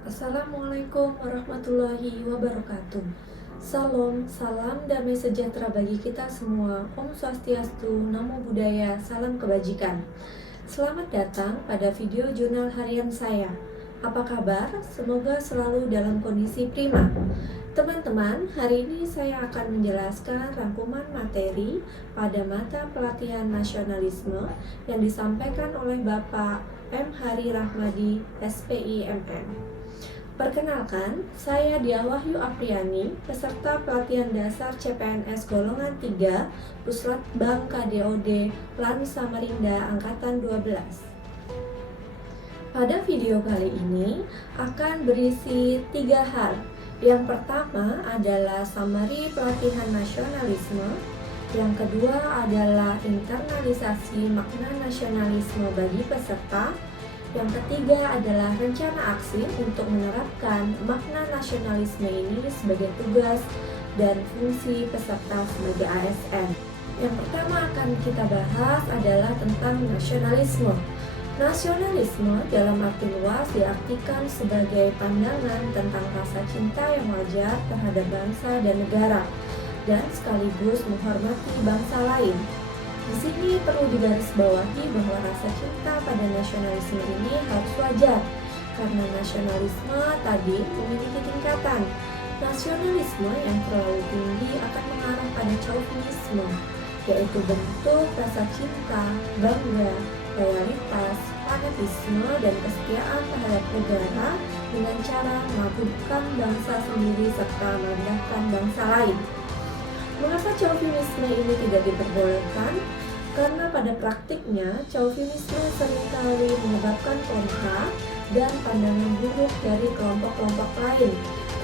Assalamualaikum warahmatullahi wabarakatuh. Salam, salam damai sejahtera bagi kita semua. Om Swastiastu, Namo Buddhaya, salam kebajikan. Selamat datang pada video jurnal harian saya. Apa kabar? Semoga selalu dalam kondisi prima. Teman-teman, hari ini saya akan menjelaskan rangkuman materi pada mata pelatihan nasionalisme yang disampaikan oleh Bapak M. Hari Rahmadi, SPI MM. Perkenalkan, saya Dia Wahyu Apriani, peserta pelatihan dasar CPNS golongan 3, Puslat Bangka DOD, Lan Samarinda, Angkatan 12. Pada video kali ini akan berisi 3 hal. Yang pertama adalah summary pelatihan nasionalisme. Yang kedua adalah internalisasi makna nasionalisme bagi peserta. Yang ketiga adalah rencana aksi untuk menerapkan makna nasionalisme ini sebagai tugas dan fungsi peserta sebagai ASN. Yang pertama akan kita bahas adalah tentang nasionalisme. Nasionalisme dalam arti luas diartikan sebagai pandangan tentang rasa cinta yang wajar terhadap bangsa dan negara, dan sekaligus menghormati bangsa lain. Di sini perlu digarisbawahi bahwa rasa cinta pada nasionalisme ini harus wajar, karena nasionalisme tadi memiliki tingkatan. Nasionalisme yang terlalu tinggi akan mengarah pada chauvinisme, yaitu bentuk rasa cinta, bangga, loyalitas, fanatisme, dan kesetiaan terhadap negara dengan cara mengagungkan bangsa sendiri serta merendahkan bangsa lain. Mengapa chauvinisme ini tidak diperbolehkan? Karena pada praktiknya, chauvinisme seringkali menyebabkan kontra dan pandangan buruk dari kelompok-kelompok lain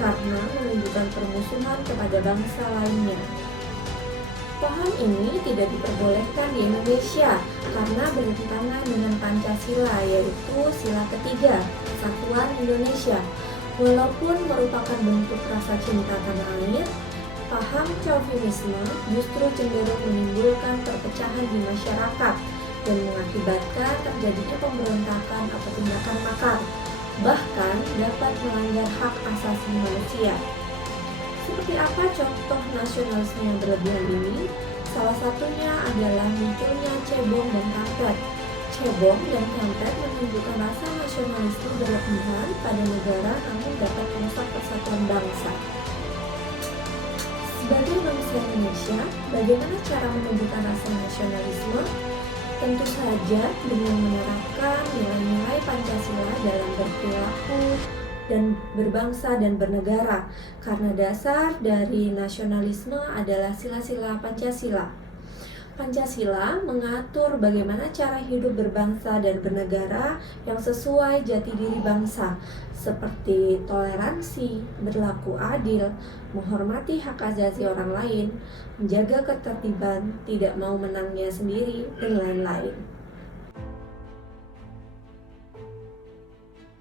karena menunjukkan permusuhan kepada bangsa lainnya. Paham ini tidak diperbolehkan di Indonesia karena bertentangan dengan Pancasila, yaitu sila ketiga, Kesatuan Indonesia. Walaupun merupakan bentuk rasa cinta tanah air, paham chauvinisme justru cenderung menimbulkan perpecahan di masyarakat dan mengakibatkan terjadinya pemberontakan atau tindakan makar, bahkan dapat melanggar hak asasi manusia. Seperti apa contoh nasionalisme yang berlebihan ini? Salah satunya adalah munculnya cebong dan kampret. Cebong dan kampret menunjukkan rasa nasionalisme berlebihan pada negara namun dapat merusak persatuan bangsa. Sebagai bangsa Indonesia, bagaimana cara menunjukkan rasa nasionalisme? Tentu saja dengan menerapkan nilai-nilai Pancasila dalam berperilaku dan berbangsa dan bernegara, karena dasar dari nasionalisme adalah sila-sila Pancasila. Pancasila mengatur bagaimana cara hidup berbangsa dan bernegara yang sesuai jati diri bangsa, seperti toleransi, berlaku adil, menghormati hak asasi orang lain, menjaga ketertiban, tidak mau menangnya sendiri, dan lain-lain.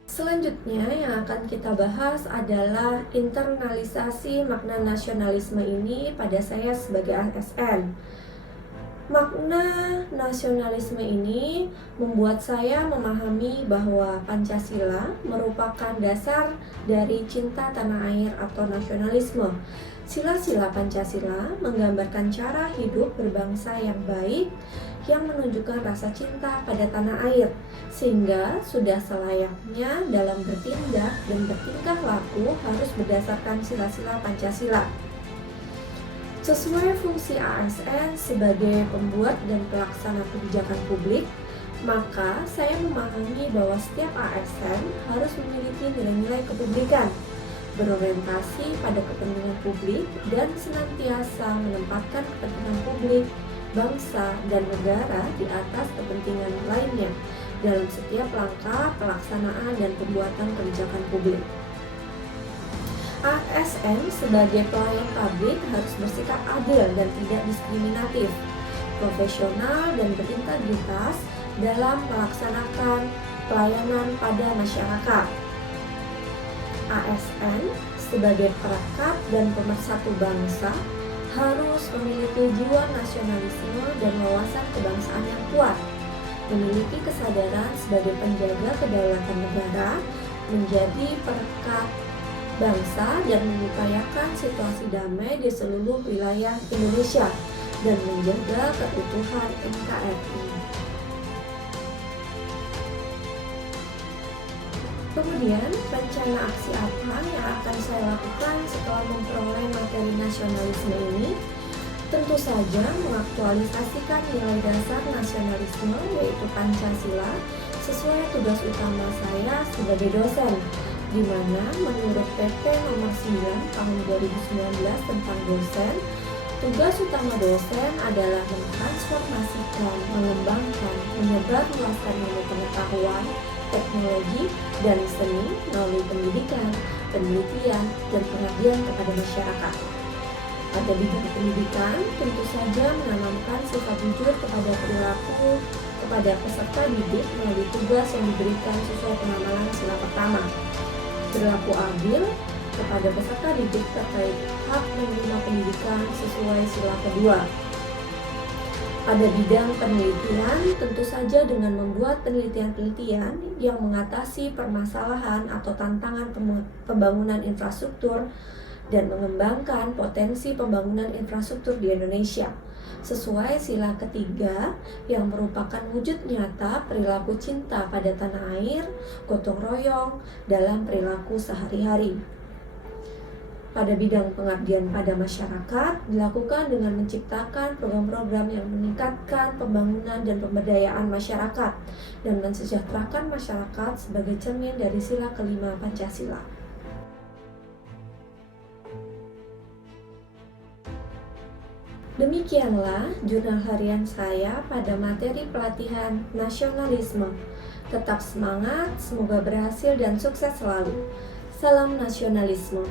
Selanjutnya yang akan kita bahas adalah internalisasi makna nasionalisme ini pada saya sebagai ASN. Makna nasionalisme ini membuat saya memahami bahwa Pancasila merupakan dasar dari cinta tanah air atau nasionalisme. Sila-sila Pancasila menggambarkan cara hidup berbangsa yang baik, yang menunjukkan rasa cinta pada tanah air, sehingga sudah selayaknya dalam bertindak dan bertingkah laku harus berdasarkan sila-sila Pancasila. Sesuai fungsi ASN sebagai pembuat dan pelaksana kebijakan publik, maka saya memahami bahwa setiap ASN harus memiliki nilai-nilai kepublikan, berorientasi pada kepentingan publik, dan senantiasa menempatkan kepentingan publik, bangsa, dan negara di atas kepentingan lainnya dalam setiap langkah pelaksanaan dan pembuatan kebijakan publik. ASN sebagai pelayan publik harus bersikap adil dan tidak diskriminatif, profesional dan berintegritas dalam melaksanakan pelayanan pada masyarakat. ASN sebagai perekat dan pemersatu bangsa harus memiliki jiwa nasionalisme dan wawasan kebangsaan yang kuat, memiliki kesadaran sebagai penjaga kedaulatan negara, menjadi perekat bangsa dan mengupayakan situasi damai di seluruh wilayah Indonesia dan menjaga keutuhan NKRI. Kemudian, rencana aksi apa yang akan saya lakukan setelah memperoleh materi nasionalisme ini? Tentu saja mengaktualisasikan nilai dasar nasionalisme yaitu Pancasila sesuai tugas utama saya sebagai dosen, di mana menurut PP nomor 9 tahun 2019 tentang dosen, tugas utama dosen adalah mentransformasikan, mengembangkan, menyebarluaskan ilmu pengetahuan, teknologi, dan seni melalui pendidikan, penelitian, dan pengabdian kepada masyarakat. Pada bidang pendidikan, tentu saja menanamkan sifat jujur kepada perilaku kepada peserta didik melalui tugas yang diberikan sesuai penamalan sila pertama. Perilaku adil kepada peserta didik terkait hak menerima pendidikan sesuai sila kedua. Pada bidang penelitian, tentu saja dengan membuat penelitian-penelitian yang mengatasi permasalahan atau tantangan pembangunan infrastruktur dan mengembangkan potensi pembangunan infrastruktur di Indonesia sesuai sila ketiga yang merupakan wujud nyata perilaku cinta pada tanah air, gotong royong dalam perilaku sehari-hari. Pada bidang pengabdian pada masyarakat dilakukan dengan menciptakan program-program yang meningkatkan pembangunan dan pemberdayaan masyarakat dan mensejahterakan masyarakat sebagai cermin dari sila kelima Pancasila. Demikianlah jurnal harian saya pada materi pelatihan nasionalisme. Tetap semangat, semoga berhasil dan sukses selalu. Salam nasionalisme.